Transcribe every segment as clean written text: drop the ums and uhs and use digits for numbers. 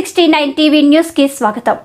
69 TV news కి స్వాగతం.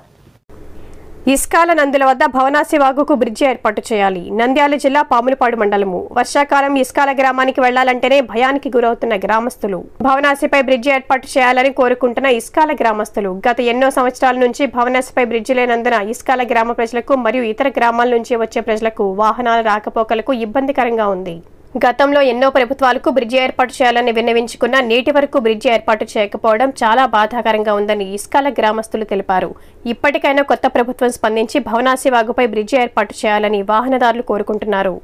ఇస్కాల నందుల వద్ద భవనాసి వాగుకు బ్రిడ్జి ఏర్పాటు చేయాలి. నంద్యాల జిల్లా పాములపాడు మండలము. వర్షాకాలం ఇస్కాల గ్రామానికి వెళ్లాలంటేనే భయానికి గురవుతున్న గ్రామస్తులు భవనాసిపై బ్రిడ్జి ఏర్పాటు చేయాలని కోరుకుంటున్న ఇస్కాల గ్రామస్తులు గత ఎన్నో సంవత్సరాల నుంచి భవనాసిపై బ్రిడ్జి లేనందున ఇస్కాల గ్రామ ప్రజలకు మరియు ఇతర గ్రామాల నుంచి వచ్చే ప్రజలకు వాహనాల రాకపోకలకు ఇబ్బందికరంగా ఉంది. గతంలో ఎన్నో ప్రభుత్వాలకు బ్రిడ్జి ఏర్పాటు చేయాలని విన్నవించుకున్న నేటి వరకు బ్రిడ్జి ఏర్పాటు చేయకపోవడం చాలా బాధాకరంగా ఉందని ఇస్కాల గ్రామస్తులు తెలిపారు. ఇప్పటికైనా కొత్త ప్రభుత్వం స్పందించి భవనాసి వాగుపై బ్రిడ్జి ఏర్పాటు చేయాలని వాహనదారులు కోరుకుంటున్నారు.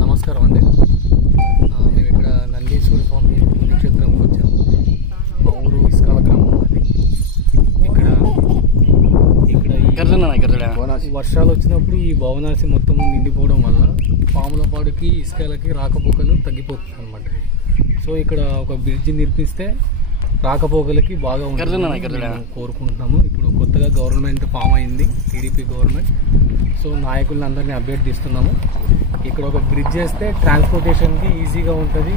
నమస్కారం అండి. మేము ఇక్కడ నందీశ్వర స్వామి పుణ్యక్షేత్రంకి వచ్చాము. మా ఊరు ఇస్కాల గ్రామం అది. ఇక్కడ వర్షాలు వచ్చినప్పుడు ఈ భవనాసి మొత్తం నిండిపోవడం వల్ల పాములపాడుకి ఇస్కాలకి రాకపోకలు తగ్గిపోతుంది అనమాట. సో ఇక్కడ ఒక బ్రిడ్జి నిర్మిస్తే రాకపోకలకి బాగా ఉంటుందని కోరుకుంటున్నాము. ఇప్పుడు కొత్తగా గవర్నమెంట్ ఫామ్ అయింది, టీడీపీ గవర్నమెంట్. సో నాయకులను అందరినీ అభ్యర్థిస్తున్నాము. ఇక్కడ ఒక బ్రిడ్జ్ చేస్తే ట్రాన్స్పోర్టేషన్కి ఈజీగా ఉంటుంది.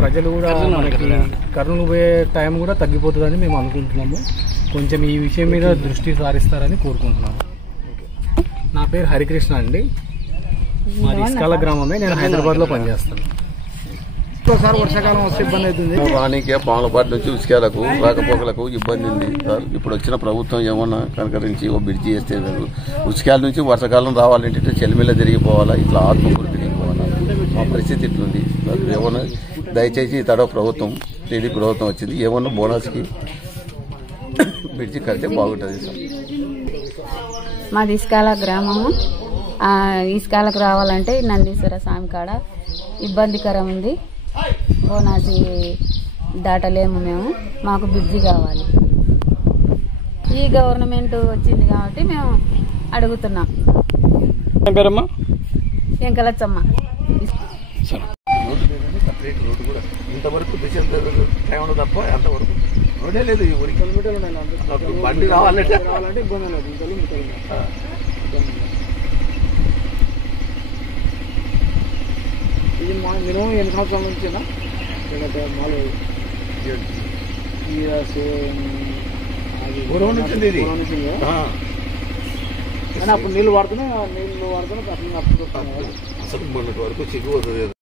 ప్రజలు కూడా మనకి కర్నూలు పోయే టైం కూడా తగ్గిపోతుందని మేము అనుకుంటున్నాము. కొంచెం ఈ విషయం మీద దృష్టి సారిస్తారని కోరుకుంటున్నాము. నా పేరు హరికృష్ణ అండి. మాది ఇస్కాల గ్రామమే. నేను హైదరాబాద్లో పనిచేస్తాను. వర్షాకాలం వస్తే ఇబ్బంది అవుతుంది. రానికి పాములపాటి నుంచి ఉసుకేలకు రాకపోకలకు ఇబ్బంది ఉంది సార్. ఇప్పుడు వచ్చిన ప్రభుత్వం ఏమన్నా కనకరించి ఓ బ్రిడ్జి చేస్తే ఉసుకేల నుంచి వర్షాకాలం రావాలంటే చెలిమిల్ల తిరిగిపోవాలా, ఇట్లా ఆత్మకూరు తిరిగిపోవాలా. మా పరిస్థితి ఇట్లుంది. ఏమన్నా దయచేసి తడవ ప్రభుత్వం టీడీ ప్రభుత్వం వచ్చింది, ఏమన్నా బోనస్కి బ్రిడ్జి కడితే బాగుంటుంది సార్. మాది ఇస్కాల గ్రామము. ఇస్కాలకు రావాలంటే నందీశ్వర స్వామి కాడ ఇబ్బందికరం ఉంది. బోనాసి దాటలేము మేము. మాకు బ్రిడ్జి కావాలి. ఈ గవర్నమెంట్ వచ్చింది కాబట్టి మేము అడుగుతున్నాం. వెంకలచ్చమ్మ. రోడ్డు కూడా ఇంతవరకు తప్ప అంతవరకు రోడే లేదు. బండి రావాలంటే ఇబ్బంది లేదు. ఇది మినిమం 8 సంవత్సరాల నుంచి అప్పుడు నీళ్ళు వాడుతున్నాయి. అసలు మొన్నటి వరకు చిక్కుపోతుంది.